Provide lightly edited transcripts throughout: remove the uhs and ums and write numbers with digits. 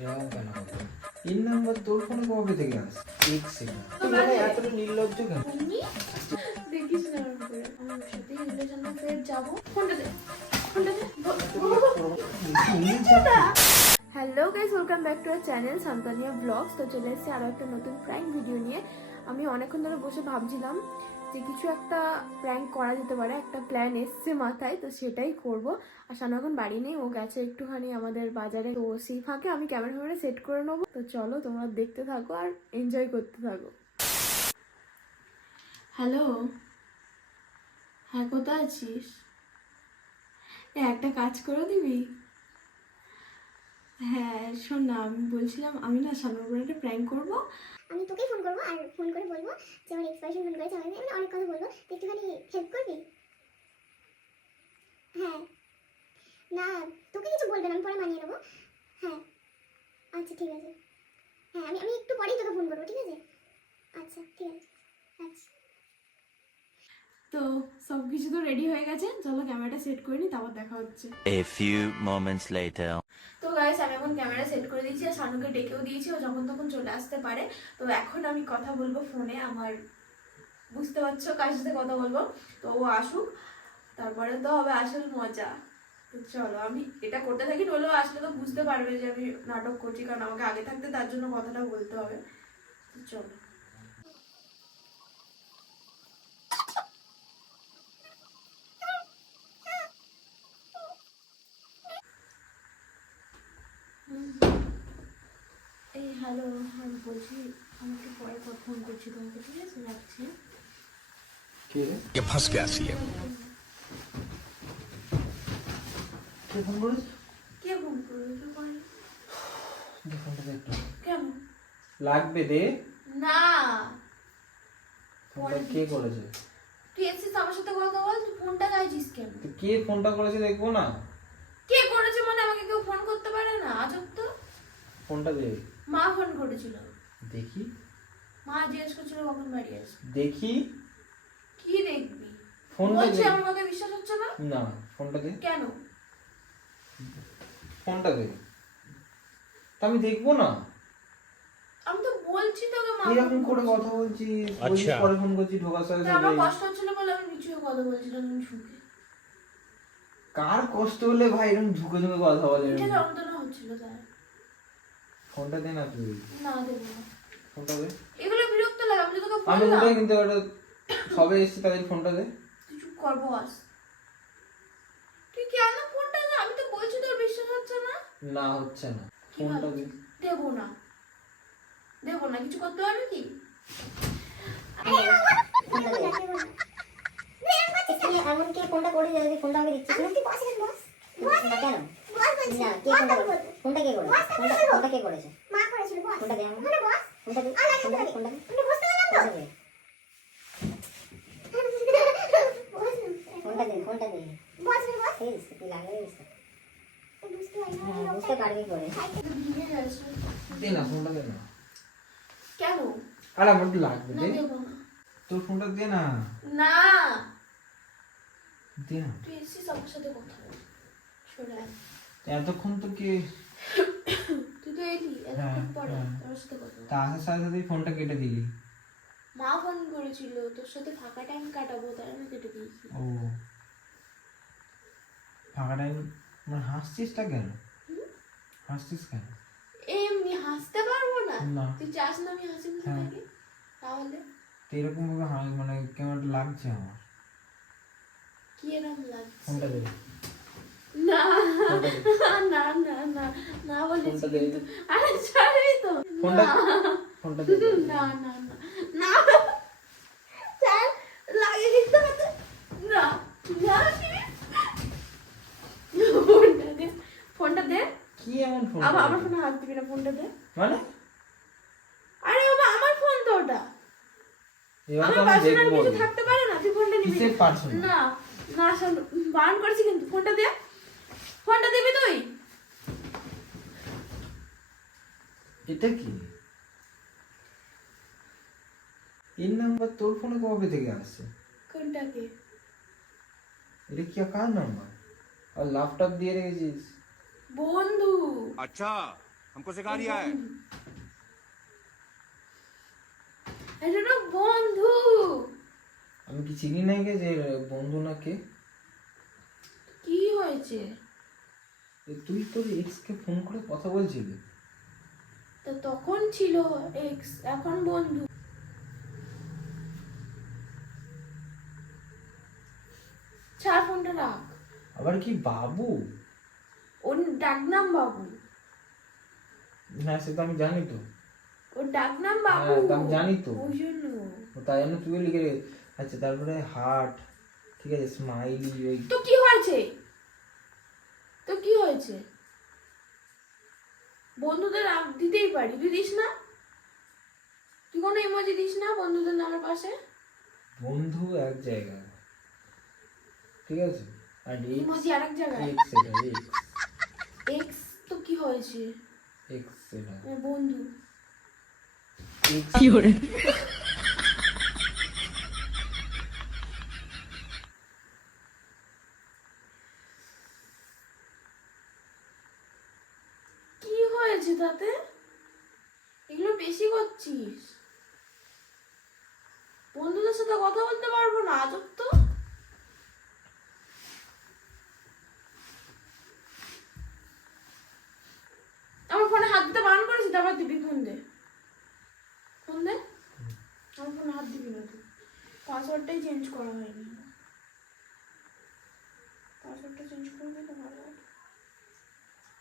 এরকম কেন হবে? তিন নাম্বার তোর ফোনে কবে থেকে আসে? এক সেকেন্ড। তুই মানে এতটা নির্লজ্জ কেন? দেখিস না ওরকম করে। আমি ওর সাথে রিলেশনে ফের যাবো। ফোনটা দে। ফোনটা দে। Hello guys, welcome back to our channel Santania blogs. তো চলে এসেছি আরও একটা নতুন প্র্যাঙ্ক ভিডিও নিয়ে। আমি অনেকক্ষণ ধরে বসে ভাবছিলাম যে কিছু একটা প্র্যাঙ্ক করা যেতে পারে, একটা প্ল্যান এসছে মাথায়, তো সেটাই করব। আর শানু এখন বাড়ি নেই, ও গেছে একটুখানি আমাদের বাজারে। তো সেই ফাঁকে আমি ক্যামেরা সেট করে নেবো। তো চলো তোমরা দেখতে থাকো আর এনজয় করতে থাকো। হ্যালো, হ্যাঁ কোথায় আছিস? একটা কাজ করে দিবি? হ্যাঁ শোন না, আমি বলছিলাম আমি না শানুর উপর একটা প্র্যাঙ্ক করবো। আমি তোকে ফোন করবো আর ফোন করে বলবো যে আমার এক্সপারেশন ফোন করেছে, আমি মানে অনেক কথা বলবো, তুই একটুখানি হেল্প করবি? হ্যাঁ, না তোকে কিছু বলবে না, আমি পরে মানিয়ে নেবো। হ্যাঁ আচ্ছা ঠিক আছে। হ্যাঁ আমি একটু পরেই তোকে ফোন করবো, ঠিক আছে? আচ্ছা ঠিক আছে, আচ্ছা। তো সব কিছু তো রেডি হয়ে গেছে, চলো ক্যামেরাটা সেট করে নিই, তারপর দেখা হচ্ছে। A few moments later. তো গাইস আমি এখন ক্যামেরা সেট করে দিয়েছি আর শানুকে ডেকেও দিয়েছি, ও যখন তখন চলে আসতে পারে। তো এখন আমি কথা বলবো ফোনে, আমার বুঝতে পারছো কার সাথে কথা বলবো। তো ও আসুক, তারপরে তো হবে আসল মজা। তো চলো আমি এটা করতে থাকি, নইলেও আসলে তো বুঝতে পারবে যে আমি নাটক করছি, কারণ আমাকে আগে থাকতে তার জন্য কথাটা বলতে হবে। তো চলো। এই হ্যালো, আমি বলছি আমাকে পরে ফোন করছি তোমাকে, ঠিক আছে? রাখছি। কে রে? ये फंस गया सी है। কে ফোন করেছে? কে ফোন করলো? কে করে? দে ফোনটা দে একটু। কেন? লাগবে দে। না, ফোনটা কে করেছে? তুই এসেছিস আমার সাথে কথা বল, তুই ফোনটা চাইছিস কেন? তো কে ফোনটা করেছে দেখবো না? কে করেছে মানে আমাকে কেউ ফোন করতে পারে না? আজব তো। ফোনটা দে মা ফোন করেছিল। দেখি। মা জিজ্ঞেস করছিল কখন বাড়ি আসবে। দেখি। কি দেখবি? ফোনটা বলছি দে। আমার কথা বিশ্বাস হচ্ছে না? না, ফোনটা দে। কেন? ফোনটা দে। তা আমি দেখবো না। আমি তো বলছি তোকে মা এরকম ফোন করে করেছে। কথা বলছি, আচ্ছা। পরে ফোন করছি ঢোকার সাথে তা আমার সাথে। কষ্ট হচ্ছিল বলে আমি নিচু হয়ে কথা বলছিলাম, তুমি শুনতে। কার কষ্ট হলে ভাই এরকম ঝুঁকে ঝুঁকে কথা বলে? উঠে যন্ত্রণা হচ্ছিল তাই। ফোনটা দে না তুই। না দেবো না। ফোনটা দে। এগুলো বিরক্ত লাগে, আমি তো তোকে আমি বললাম। ওটাই কিন্তু ওটা সবে এসেছি, তাদের ফোনটা দে। তুই চুপ কর বস। তুই কেন ফোনটা না? আমি তো বলছি তোর বিশ্বাস হচ্ছে না। না হচ্ছে না, কি ফোনটা দে। ভাবছিস? দেবো না, দেবো না, কিছু করতে পারবি কি? এমনকি ফোনটা করে যদি ফোনটা আমি দিচ্ছি না, তুই বস বস না কেন? বস বলছি না, কে ফোনটা করেছে? ফোনটা কে করেছে? ফোনটা কে করেছে? মা করেছিল। বস ফোনটা দে আমাকে। মানে বস ফোনটা দে। ফোনটা দে। ফোনটা দে। তুমি বুঝতে পারলাম না। ফোনটা দে। ফোনটা দে। বস বস প্লিজ, তুই লাগে বুঝতে বুঝতে পারবি করে। ভেঙে যাচ্ছে। দে না, ফোনটা দে না। কেন? আর আমার একটু লাগবে, না দে। দেবো না। তোর ফোনটা দে না। না, দে না। তুই এসেছিস আমার সাথে কথা বল, সরে আয়। এতক্ষণ তো কে তুই তো এলি এতক্ষণ পরে তোর সাথে কথা বল। তা আসার সাথে সাথেই ফোনটা কেটে দিলি। মা ফোন করেছিল, তোর সাথে ফাঁকা টাইম কাটাবো, তাই আমি কেটে দিয়েছি। ও ফাঁকা টাইম মানে হাসছিসটা কেন? হাসছিস কেন? এমনি হাসতে পারবো না? না। তুই চাস না আমি হাসি খুশি হ্যাঁ। থাকি? তাহলে তো এরকম ভাবে মানে কেমন একটা লাগছে আমার। কি এরকম লাগছে? ফোনটা দে। না ফোনটা দে। না না না না বলেছি ফোনটা দে। কিন্তু। আরে ছাড়বি তো? ফোনটা না। ফোনটা দে। না না না না স্যার লাগে কিন্তু হাতে। না না ফোনটা দে, ফোনটা দে। কি এমন ফোন? আমার ফোনে হাত দিবি না, ফোনটা দে। মানে আরে বাবা আমার ফোন তো ওটা, এবার তো আমার আমি পার্সোনাল দেখবো। কিছু থাকতে পারে না, তুই ফোনটা নিবি কিসের personal? না। না শান্ত, বারণ করছি কিন্তু, ফোনটা দে। ফোনটা দিবি তুই? এটা কি? এই নাম্বার তোর ফোনে কবে থেকে আসছে? কোনটাকে? এটা কি কার নাম্বার? আর ল্যাপটপ দিয়ে রেখেছিস? বন্ধু। अच्छा हमको सिखा रिया है এটা তো বন্ধু। আমি কি চিনি না কে যে বন্ধু না কে? কি হয়েছে? তুই তোর এক্স কে ফোন করে কথা বলছিলি? তো তখন ছিল এক্স, এখন বন্ধু। ছাড় ফোনটা রাখ। আবার কি বাবু? ওর ডাক নাম বাবু। হ্যাঁ সে তো আমি জানি তো। ওর ডাক নাম বাবু। হ্যাঁ, তা আমি জানি তো। ওই জন্য। ও তাই জন্য তুই লিখে রে। আচ্ছা তারপরে হার্ট, ঠিক আছে, স্মাইলি, ওই তো কি হয়েছে? তো কি হয়েছে? বন্ধুদের নাম দিতেই পারি, তুই দিস না? তুই কোনো ইমোজি দিস না বন্ধুদের নামের পাশে? বন্ধু এক জায়গায়, ঠিক আছে, আর ইমোজি আরেক জায়গায়। এক্স এটা এক্স এক্স তো কি হয়েছে? এক্স এটা বন্ধু। এক্স কি করে? কি হয়েছে তাতে? এগুলো বেশি করছিস। বন্ধুদের সাথে কথা বলতে পারবো না, আজব তো। আমার ফোনে হাত দিতে বারণ করেছি, তারপর দিবি। ফোন দে, ফোন দে। আমার ফোনে হাত দিবি না তুই। পাসওয়ার্ডটাই চেঞ্জ করা হয়নি। পাসওয়ার্ডটা চেঞ্জ করে দিলে ভালো হবে।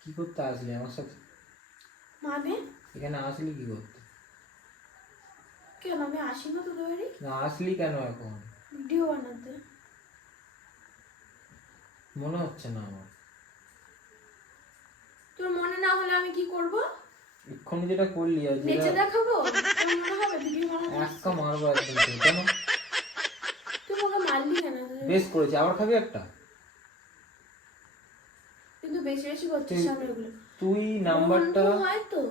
কি করতে আসলি আমার সাথে? মানে এখানে আসলি কি করতে? কেন আমি আসি না তোদের বাড়ি? না আসলি কেন এখন? ভিডিও বানাতে। মনে হচ্ছে না আমার। তোর মনে না হলে আমি কি করব? এক্ষুনি যেটা করলি আর নেচে যেটা দেখাবো? তোর মনে হবে ভিডিও বানাতে? একটা মারবো একদম তোকে, কেন? তুই আমাকে মারলি কেন? বেশ করেছি, আবার খাবি একটা? কিন্তু বেশি বেশি করছিস সামনে ওগুলো। তুই নাম্বারটা বন্ধু হয় তো।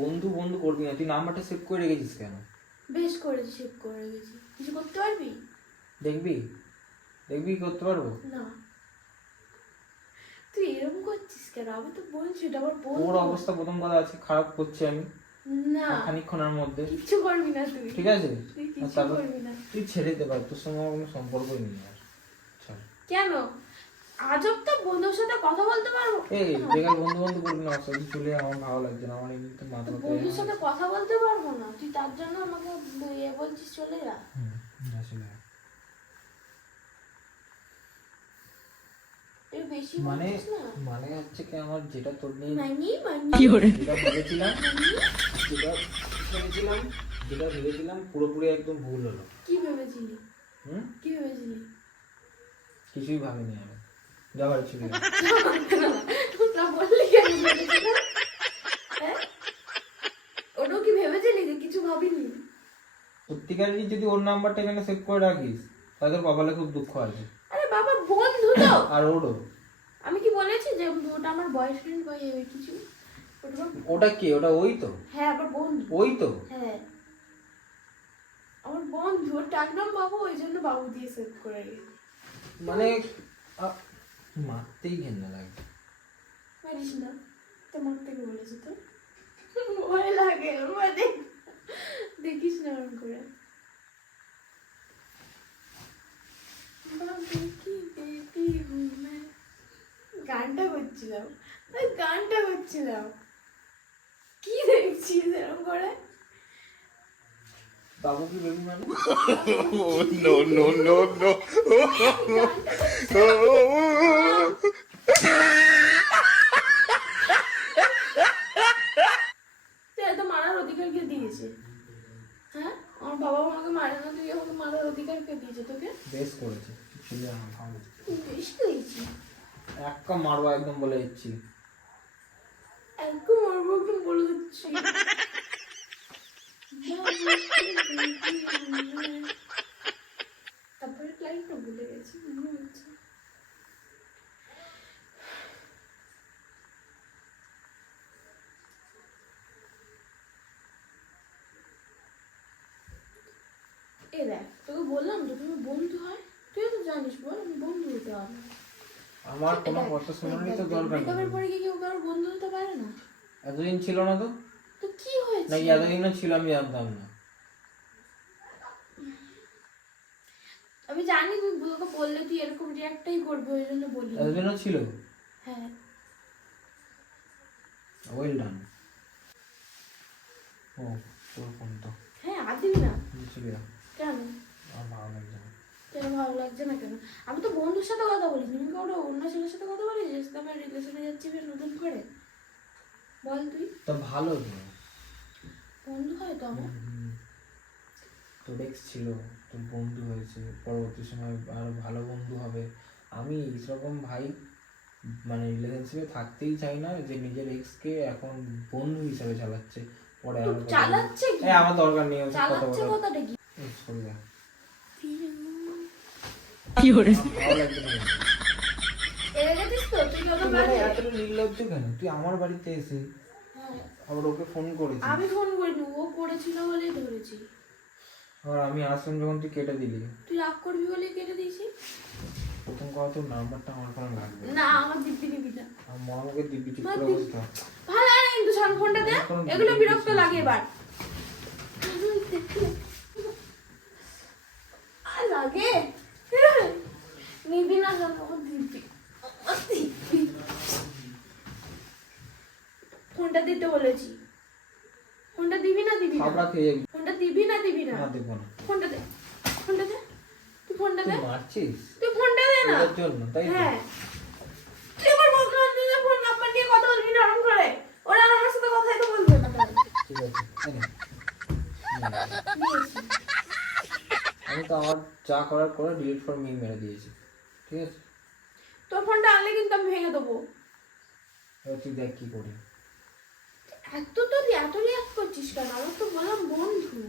বন্ধু বন্ধু করবি না, তুই নাম্বারটা সেভ করে রেখেছিস কেন? বেশ করেছি, সেভ করে গেছি। কিছু করতে পারবি? দেখবি দেখবি করতে পারবো না। তুই এরকম করছিস কেন? আমি তো বলছি এটা আমার বন্ধু। ওর অবস্থা প্রথম কথা আছে খারাপ করছি আমি না, খানিকক্ষণের মধ্যে, কিচ্ছু করবি না তুই। ঠিক আছে? তুই আর কিচ্ছু তারপর করবি না। তুই ছেড়ে দে ভাই, তোর সঙ্গে আমার কোনো সম্পর্কই নেই আর। ছাড়। কেন? আজব তো, বন্ধুর সাথে কথা বলতে পারবো? এই বেকার বন্ধু বন্ধু করবি না, আমার সাথে চলে আয়, আমার ভালো লাগছে না, আমার এমনিতে মাথা তো ব্যথা বন্ধুর হয়ে সাথে গেছে। কথা বলতে পারবো না? তুই তার জন্য আমাকে বলছিস চলে যা? যা চলে আয়। এর বেশি মানে বলছিস না? মানে হচ্ছে কি, আমার যেটা তোর নিয়ে যেটা ভেবেছিলাম যেটা ভেবেছিলাম পুরোপুরি একদম ভুল হলো। কি ভেবেছিলি? হুম, কি ভেবেছিলি? কিছুই ভাবিনি আমি। যাবার ছিল তা বললি কেন ভেবেছিলি? হ্যাঁ? ওটাও কি ভেবেছিলি যে কিছু ভাবিনি? সত্যিকারেরই যদি ওর নাম্বারটা এখানে সেভ করে রাখিস তাহলে তোর কপালে খুব দুঃখ আছে। আরে বাবা, বন্ধু তো। আর ওরও। আমি কি বলেছি যে ওটা আমার বয়ফ্রেন্ড বা কিছু? ওটা কে? ওটা ওই তো? হ্যাঁ, আমার বন্ধু। ওই তো? হ্যাঁ, আমার বন্ধু। ওর ডাক নাম বাবু, ওই জন্য বাবু দিয়ে সেভ করে রেখেছি। মানে মারতেই ঘেন্না লাগে। পারিস না? তোমার থেকে বলেছি তো। ভয় লাগে আমার, দেখিস না ওরকম করে। গানটা করছিলাম, কি দেখছিস এরকম করে? বাবু কি বেবি মানে? नो नो नो नो এত মারার অধিকার কে দিয়েছে? হ্যাঁ, আমার বাবা আমাকে মারে না, তুই আমাকে মারার অধিকার কে দিয়েছে তোকে? বেশ করেছে, চলে আমার ভালো। বেশ করেছি। একটা মারবো একদম বলে দিচ্ছি। একদম ওরকম বলে দিচ্ছি। তারপরে লাইনটা ভুলে গেছি, মনে হচ্ছে। এ দেখ, তোকে বললাম তো তুমি বন্ধু হয়, তুই তো জানিস, বল আমি বন্ধু হতে হবে। আমার কোনো কথা শোনারই তো দরকার ব্রেকআপের নেই। পরে কি কেউ কারোর বন্ধু হতে পারে না? এতদিন ছিল না তো, তো কি হয়েছে? নাকি এতদিনও ছিল আমি জানতাম না? আমি জানি তুই তোকে বললে তুই এরকম রিয়াক্টই করবি, ওই জন্য বলি। এতদিনও ছিল? হ্যাঁ। Well done. ও তোর ফোন তো। হ্যাঁ আর দিবি না বুঝলি না? কেন? আমার ভালো লাগছে না। কেন ভালো লাগছে না কেন? আমি তো বন্ধুর সাথে কথা বলি, তুমি কি ওটা অন্য ছেলের সাথে কথা বলিস যে সাথে আমার রিলেশনে যাচ্ছি ফের নতুন করে? বল তুই। তো ভালো তো। বন্ধু হয় তো আমার। তোর এক্স ছিল, তোর বন্ধু হয়েছে, পরবর্তী সময় আরো ভালো বন্ধু হবে। আমি এইরকম ভাই মানে রিলেশনশিপে থাকতেই চাই না যে নিজের এক্সকে এখন বন্ধু হিসাবে চালাচ্ছে। পরে তো আরো কথা চালাচ্ছে কি? বলবে। আমার দরকার নেই ওসব কথা চালাচ্ছে বলার। কথাটা কি? সরে যা। কি করে? ভালো লাগছে না। এড়ে গেছিস তো তুই কত তুই বাজে? মানে এতটা নির্লজ্জ কেন? তুই আমার বাড়িতে এসে হ্যাঁ। আবার ওকে ফোন করেছিস। আমি ফোন করিনি, ও করেছিল বলেই ধরেছি। আর আমি আসলাম যখন তুই কেটে দিলি। তুই রাগ করবি বলেই কেটে দিয়েছি। প্রথম কথা তোর নাম্বারটা আমার কোনো লাগবে না। না আমার দিব্যি দিবি না। আমার মরামকে দিব্যি চুপ মা করে দিব্যি। বলতে হবে। ভালো লাগে না কিন্তু সামনে ফোনটা দে, এগুলো বিরক্ত লাগে এবার। আর লাগে নিবি না জানো দিব্যি। ফোনটা দিতে বলেছি, ফোনটা দিবি না দিবি না? খাবড়া খেয়ে যাবি। ফোনটা দিবি না দিবি না? না দেবো না। ফোনটা দে, ফোনটা দে, তুই ফোনটা দে, তুই মারছিস তুই ফোনটা দে না। এর জন্য, তাই তো? হ্যাঁ তুই আমার বন্ধুদের ফোন নাম্বার দিয়ে কথা বলবি নরম করে, ওরা আমার সাথে কথাই তো বলবে না। ঠিক আছে, এই নে। দিয়েছি। আমি তো আমার যা করার করে ডিলিট ফর মি মেরে দিয়েছি। ঠিক আছে, তোর ফোনটা আনলে কিন্তু আমি ভেঙে দেবো। এবার তুই দেখ কি করি। এত রিয়াক্ট করছিস কেন? আমার তো বললাম বন্ধু।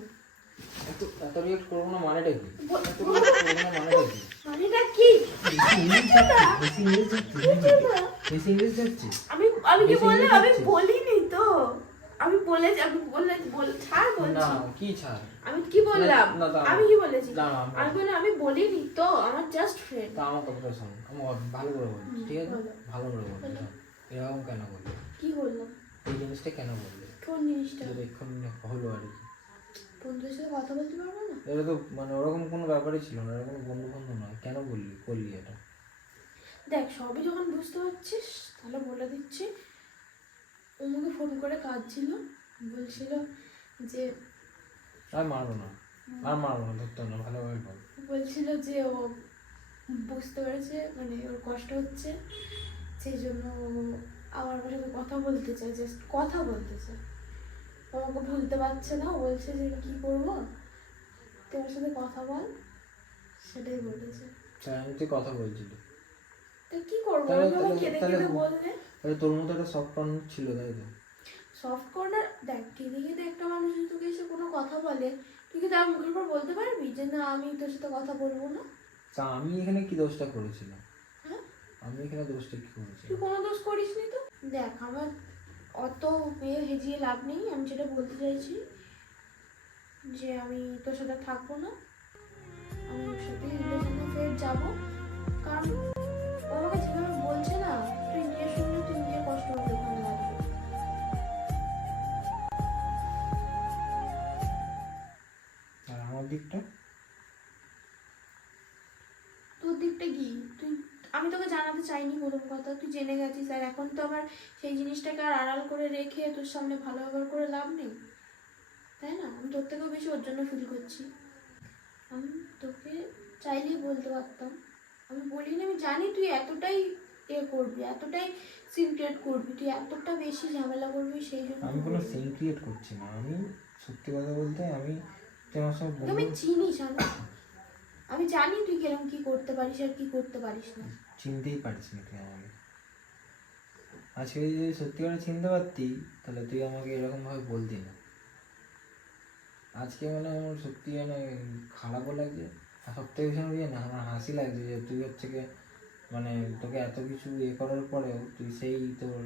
এত এত রিয়েক্ট করবো না মানেটা কি? ব- এত রিয়েক্ট করবো না মানেটা কি? মানেটা কি? বেশি ইংলিশ যাচ্ছে। বেশি ইংলিশ যাচ্ছে। আমি আমি কি বেশি বললাম? ইংলিশ আমি যাচ্ছে। বলিনি তো। আমি বলে ছাড় না বলছি। কি ছাড়? আমি কি বললাম? না, দাঁড়াও। আমি কি বলেছি? দাঁড়াও, আমি বললাম আমি বলিনি তো, আমার জাস্ট ফ্রেন্ড। তা আমার কথাটা শোন, আমার ভালো করে বল। ঠিক আছে, বলো। ভালো করে বল। বলো। এরকম কেন বললি? কি বললাম? এই জিনিসটা কেন বললি? কোন জিনিসটা? যেটা এক্ষুনি হলো আর কি। বন্ধুদের সাথে কথা বলতে পারবো না? এটা তো মানে ওরকম কোনো ব্যাপারই ছিল না, এরকম বন্ধু বন্ধু নয়। কেন করলি এটা? দেখ সবই যখন বুঝতে পারছিস তাহলে বলে দিচ্ছি। ও আমাকে ফোন করে কাঁদছিল, বলছিল যে আর মারবো না, ধরতো না, ভালোভাবে বল। বলছিল যে ও বুঝতে পেরেছে মানে ওর কষ্ট হচ্ছে, সেই জন্য ও আমার সাথে কথা বলতে চায়, জাস্ট কথা বলতে চায়। ও আমাকে ভুলতে পারছে না, ও বলছে যে কি করবো, তোমার সাথে কথা বল, সেটাই বলেছে। তাই আমি তুই কথা বলছিলি, তো কি করবো? তাহলে- ওকে তাহলে- কেঁদে তাহলে- কেঁদে বললে তাহলে তোর মতো একটা সফট কর্নার ছিল, তাই তো? Soft corner. দেখ কেঁদে কেঁদে একটা মানুষ যদি তোকে এসে কোনো কথা বলে, তুই কি তার মুখের উপর বলতে পারবি যে না আমি তোর সাথে কথা বলবো না? তা আমি এখানে কি দোষটা করেছিলাম? হ্যাঁ আমি এখানে দোষটা কি করেছিলাম? তুই কোনো দোষ করিসনি তো। দেখ আমার অত মেয়ে হেজিয়ে লাভ নেই, আমি যেটা বলতে চাইছি যে আমি তোর সাথে থাকবো না, আমি ওর সাথে রিলেশনে ফের যাবো। কারণ ও আমাকে যেভাবে বলছে না, তুই নিজে শুনলে তুই নিজে কষ্ট হবে ওখানে লাগবে। আর আমার দিকটা? তোর দিকটা কি? তুই আমি তোকে জানাতে চাইনি প্রথম কথা, তুই জেনে গেছিস। আর এখন তো আমার সেই জিনিসটাকে আর আড়াল করে রেখে তোর সামনে ভালো ব্যবহার করে লাভ নেই, তাই না? আমি তোর থেকেও বেশি ওর জন্য ফিল করছি। আমি তোকে চাইলেই বলতে পারতাম, আমি বলিনি। আমি জানি তুই এতটাই করবি, এতটাই সিন ক্রিয়েট করবি, তুই এতটা বেশি ঝামেলা করবি, সেই জন্য আমি কোনো সিন ক্রিয়েট করছি না। আমি সত্যি কথা বলতে আমি তোমার সঙ্গে তোকে আমি চিনি জানো, আমি জানি তুই কিরকম কি করতে পারিস আর কি করতে পারিস না। চিনতেই পারছি না তুই আমাকে। আজকে যদি সত্যি করে চিনতে পারতি তাহলে তুই আমাকে এরকম ভাবে বলতি না। আজকে মানে আমার সত্যি মানে খারাপও লাগছে, আর সব থেকে বেশি না আমার হাসি লাগছে যে তুই হচ্ছে গিয়ে মানে তোকে এত কিছু করার পরেও তুই সেই তোর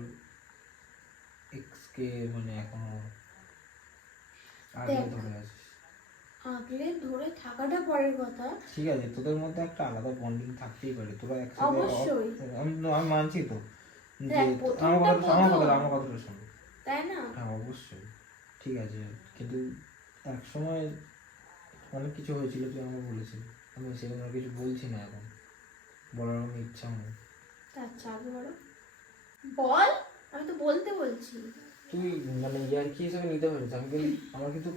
এক্সকে মানে এখনো আগলে ধরে আছিস। আগলে ধরে থাকাটা পরের কথা। ঠিক আছে, তোদের মধ্যে একটা আলাদা বন্ডিং থাকতেই পারে, তোরা একসাথে অবশ্যই। আমি মানছি তো যে দেখ, আমার প্রথমটা কথাটা শোন। তাই না? হ্যাঁ অবশ্যই ঠিক আছে, কিন্তু এক সময় অনেক কিছু হয়েছিল, তুই আমাকে বলেছিলি, আমি সেরকম আর কিছু বলছি না এখন, বলার আমার ইচ্ছা নেই। আচ্ছা আগে বলো, বল, আমি তো বলতে বলছি। তুই মানে ইয়ার্কি হিসাবে নিতে পারিস, আমি কিন্তু আমার কিন্তু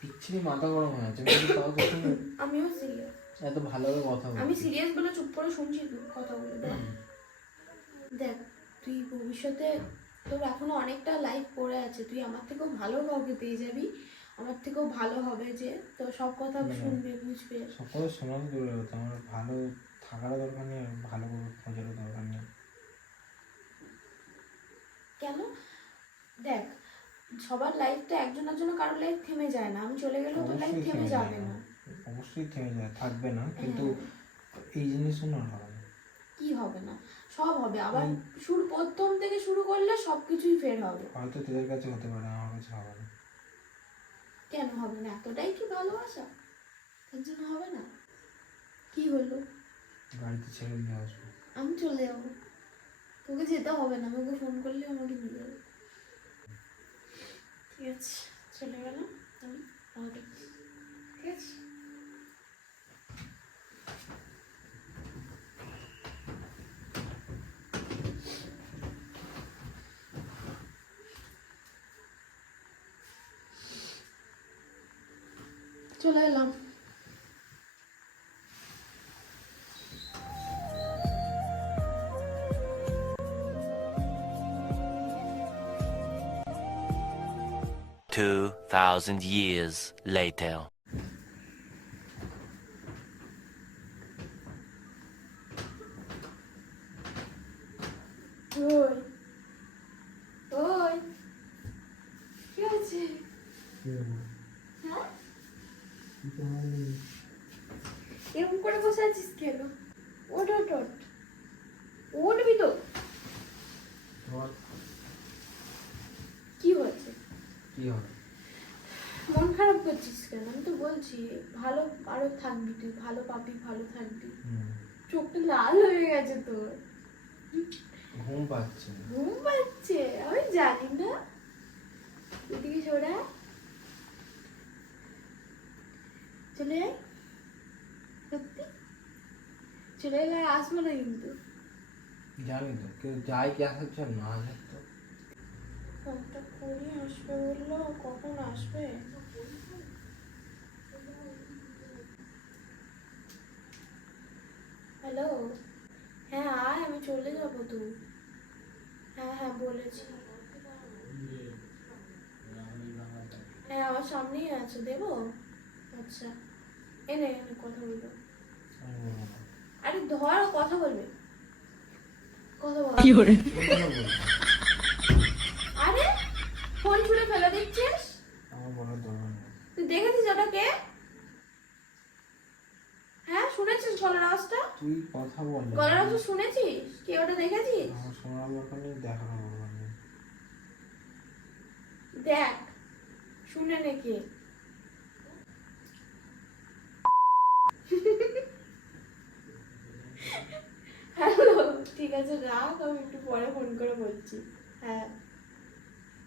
পিচ্ছিরি মাথা গরম হয়ে আছে, আমি কিন্তু তাও কখনো আমিও সিরিয়াস, এত ভালোভাবে কথা আমি বলছি। সিরিয়াস বলে চুপ করে শুনছি কথাগুলো। দেখ দেখ, তুই ভবিষ্যতে তোর এখনো অনেকটা লাইফ পড়ে আছে, তুই আমার থেকেও ভালো কাউকে পেয়ে যাবি, আমার থেকেও ভালো হবে, যে তো সব কথা শুনবে, বুঝবে। সব কথা শোনার দূরের কথা, আমার ভালো থাকারও দরকার নেই, আর ভালো করে খোঁজারও দরকার নেই। কেন? দেখ, সবার লাইফ তো একজনের জন্য কারোর লাইফ থেমে যায় না, আমি চলে গেলেও তোর লাইফ অবশ্যই থেমে থেমে যাবে যায় না। না, অবশ্যই থেমে যায়, থাকবে না, কিন্তু হ্যাঁ। এই জিনিসও না হবে না। কি হবে না? সব হবে, আবার প্রথম থেকে শুরু করলে সবকিছুই ফের হবে। হয়তো তোদের কাছে হতে পারে, আমার কাছে হবে না। কেন হবে না? এতটাই কি ভালোবাসা? তার জন্য হবে না? কি হলো? গাড়িতে ছেড়ে দিয়ে আসবো। আমি চলে যাবো, তোকে যেতে হবে না, আমাকে ফোন করলে আমাকে নিয়ে যাবে। ঠিক আছে, চলে গেলাম আমি, আমাকে ঠিক আছে। চলে এলাম। Two 2,000 years later. ওই ওই, কি আছে? হ্যাঁ, এরকম করে বসে আছিস কেন? ওঠ ওঠ ওঠ, উঠবি তো। কি হয়েছে? কি হবে? মন খারাপ করছিস কেন? আমি তো বলছি ভালো আরো থাকবি, তুই ভালো পাবি, ভালো থাকবি। চোখটা লাল হয়ে গেছে তোর, ঘুম পাচ্ছে। ঘুম পাচ্ছে? আমি জানি না, এদিকে সরা, চলে আয়, সত্যি চলে এলে আর আসবো না কিন্তু। জানি তো, কেউ যায় কি আসার জন্য, আসে তো। ফোনটা করি, আসবে বললো, কখন আসবে? হ্যালো, হ্যাঁ আয়, আমি চলে যাবো তো। হ্যাঁ হ্যাঁ বলেছি, হ্যাঁ আমার সামনেই আছে, দেবো। আচ্ছা এনে এনে কথা বলবো। আমি বলবো না। আরে ধর, কথা বলবে, কথা বল। আরে ফোন ছুঁড়ে ফেলে দিচ্ছিস? আমার বলার দরকার নেই। তুই দেখেছিস ওটাকে? হ্যাঁ শুনেছিস গলার আওয়াজটা? তুই কথা বল না। গলার আওয়াজটা শুনেছিস? কে ওটা দেখেছিস? আমার শোনার দরকার নেই, দেখার দরকার নেই। দেখ, শুনে নে কে। হ্যালো, ঠিক আছে রাখ, আমি একটু পরে ফোন করে বলছি। হ্যাঁ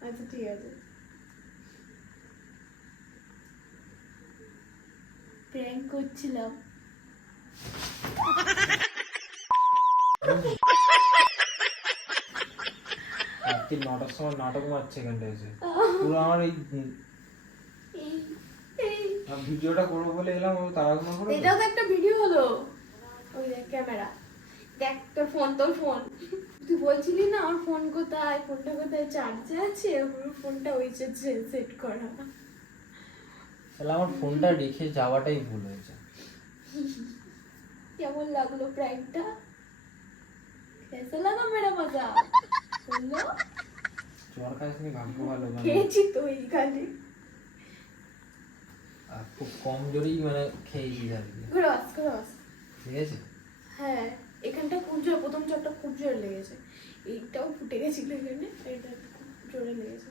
আচ্ছা ঠিক আছে। প্র্যাঙ্ক করছিলাম। রাত্রি 9টার সময় নাটক মারছে এখানটা এসে, পুরো আমার এই এই এই ভিডিওটা করবো বলে এলাম, ও তাড়াহুড়ো করে। এটাও তো একটা ভিডিও হলো। ওই দেখ ক্যামেরা, দেখ তোর ফোন, তোর ফোন। তুই বলছিলি না আমার ফোন কোথায়, ফোনটা কোথায় চার্জে আছে, ওর ফোনটা ওই সেট করা। তাহলে আমার ফোনটা রেখে যাওয়াটাই ভুল হয়েছে। কেমন লাগলো প্র্যাঙ্কটা? कैसा लगा मेरा मजा? বললো জ্বর খাসনি, ভাগ্য ভালো, মানে খেয়েছি তো এই খালি। আর খুব কম জোরেই মানে খেয়েছি আর কি, ক্রস ক্রস। ঠিক আছে। হ্যাঁ এখানটা খুব জোর, প্রথম চটটা খুব জোরে লেগেছে, এইটাও ফুটে গেছিল এখানে, এটা খুব জোরে লেগেছে।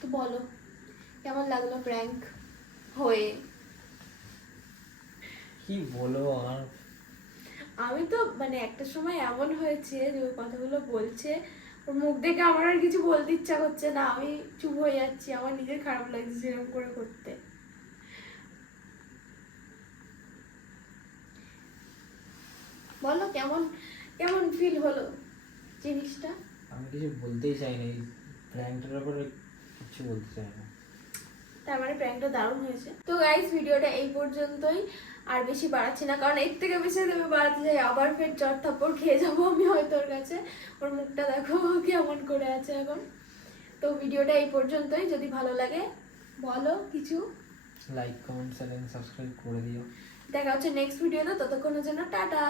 তো বলো কেমন লাগলো প্র্যাঙ্ক হয়ে? কি বলবো আর, আমি তো মানে একটা সময় এমন হয়েছে যে ওই কথাগুলো বলছে, ওর মুখ দেখে আমার আর কিছু বলতে ইচ্ছা করছে না, আমি চুপ হয়ে যাচ্ছি, আমার নিজের খারাপ লাগছে সেরকম করে করতে। বলো কেমন কেমন ফিল হলো জিনিসটা? আমি কিছু বলতেই চাই না, এই প্র্যাঙ্কটার ব্যাপারে কিছু বলতে চাই না। তার মানে প্র্যাঙ্কটা দারুণ হয়েছে। তো গাইস ভিডিওটা এই পর্যন্তই, আর বেশি বাড়াচ্ছি না, কারণ এর থেকে বেশি যদি আমি বাড়াতে যাই আবার ফের চট থাপ্পড় খেয়ে যাবো আমি হয়তো ওর কাছে। ওর মুখটা দেখো কেমন করে আছে এখন। তো ভিডিওটা এই পর্যন্তই, যদি ভালো লাগে বলো কিছু, লাইক কমেন্ট শেয়ার সাবস্ক্রাইব করে দিও। দেখা হচ্ছে নেক্সট ভিডিওতে, ততক্ষণের জন্য টাটা।